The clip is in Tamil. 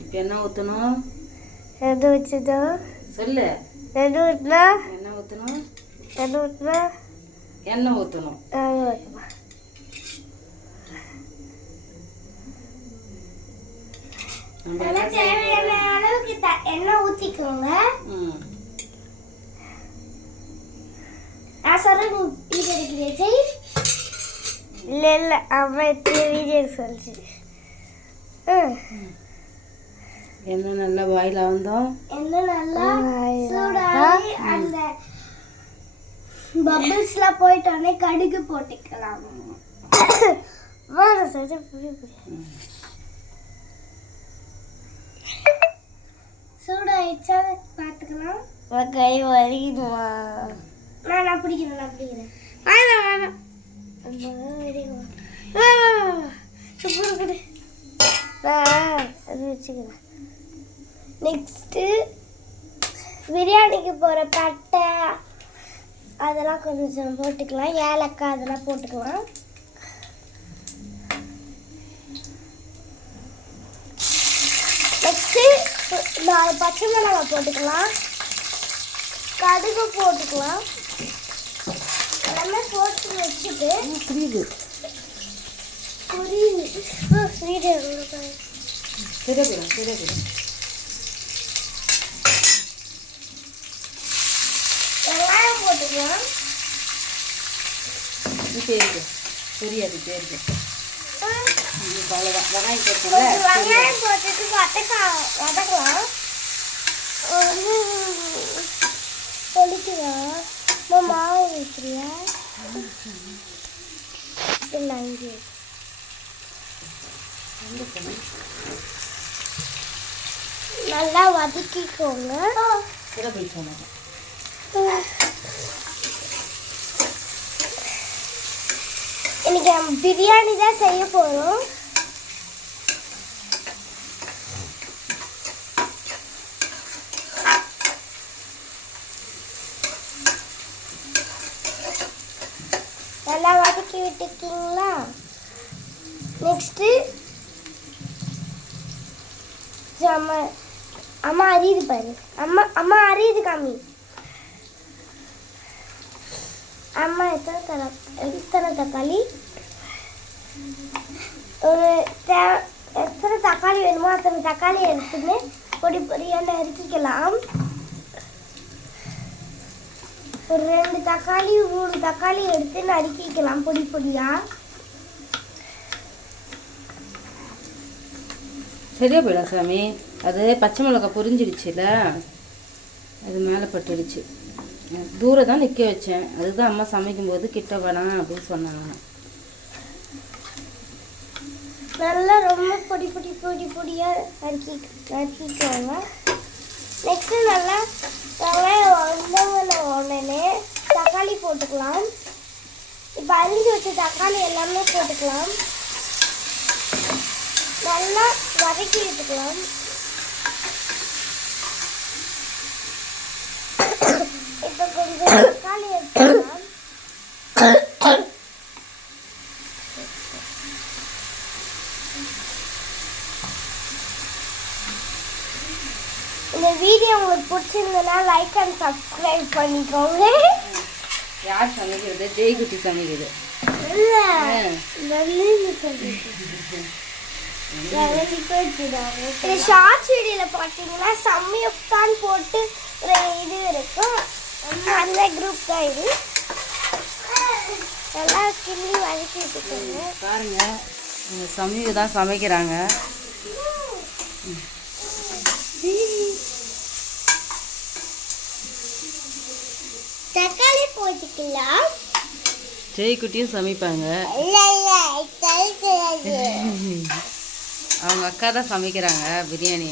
இப்போ என்ன ஊற்றணும்? எது ஊற்றணும் சொல்லு. எது ஊற்றினா என்ன ஊற்றணும்? எது ஊற்றினா எண்ணெய் ஊற்றணும். தேவையான அளவுக்கு எண்ணெய் ஊற்றிக்கோங்க. நான் சொல்கிறேன் வீடியோ எடுக்கிறேன். இல்லை இல்லை அம்மா வீடியோ சொல்லிச்சு. எண்ணெய் நல்லா பாயில் ஆகுந்தோம். எண்ணெய் நல்லா சூடாகி அந்த பபிள்ஸ்லாம் போயிட்டோடனே கடுகு போட்டுக்கலாம். சூடாயிடுச்சா பார்த்துக்கலாம். கை வலிக்குதுமா. நான் பிடிக்கிறேன். வேணாம் அது வச்சுக்கிறேன். நெக்ஸ்ட்டு பிரியாணிக்கு போகிற பட்டை அதெல்லாம் கொஞ்சம் போட்டுக்கலாம். ஏலக்காய் அதெல்லாம் போட்டுக்கலாம். நெக்ஸ்ட்டு 4 பச்சை மிளகாய் போட்டுக்கலாம். கடுகு போட்டுக்கலாம். எல்லாமே போட்டு வச்சுட்டு புரியுது வெங்காயம் போட்டுக்கலாம். தெரியாது தெரியுது. வெங்காயம் போட்டுட்டு வதக்கலாம். சொல்லிக்கிறா மாவு வைக்கிறியா? நல்லா வதக்கிக்கோங்க. இன்னைக்கு நம்ம பிரியாணி தான் செய்ய போறோம். நல்லா வதக்கி விட்டுருக்கீங்களா? நெக்ஸ்ட்டு அம்மா அறியுது பாரு. அம்மா அறியுது காமி. அம்மா எத்தனை தக்காளி எத்தனை தக்காளி வேணுமோ அத்தனை தக்காளி எடுத்துன்னு பொடி பொடியாக நறுக்கிக்கலாம். ஒரு 2 தக்காளி 3 தக்காளி எடுத்து நறுக்கிக்கலாம் பொடி பொடியாக. சரியா போயிடும் சாமி. அது பச்சை மிளகாய் பொரிஞ்சிடுச்சுல, அது மேலே பட்டுடுச்சு. தூரம் தான் நிற்க வச்சேன். அதுதான் அம்மா சமைக்கும்போது கிட்ட வேணாம் அப்படின்னு சொன்னாங்க. நல்லா ரொம்ப பொடி பொடியாக நறுக்கிக்கோங்க. நெக்ஸ்ட்டு நல்லா வெங்காயம் உடனே தக்காளி போட்டுக்கலாம். இப்போ அரிஞ்சு வச்ச தக்காளி எல்லாமே போட்டுக்கலாம். நல்லா வதக்கி விட்டுக்கலாம். இப்போ கொஞ்சம் தக்காளி எடுத்துக்கலாம். இந்த வீடியோ உங்களுக்கு பிடிச்சிருந்ததுன்னா லைக் அண்ட் சப்ஸ்கிரைப் பண்ணிக்கோங்க. யார் சமைக்கிறது? ஜெய்குட்டி சமைக்கிறது. ஷார்ட்ஸ் வீடியோவில் பார்த்தீங்கன்னா சமையப்பான்னு போட்டு ஒரு இது இருக்கும். அந்த குரூப் தான் இது. நல்லா கிள்ளி வதக்கி விட்டுக்கோங்க. பாருங்க, சமையல் தான் சமைக்கிறாங்க. தக்காளி போட்டுக்கலாம். ஜெய்குட்டியும் சமைப்பாங்க. அவங்க அக்கா தான் சமைக்கிறாங்க பிரியாணி.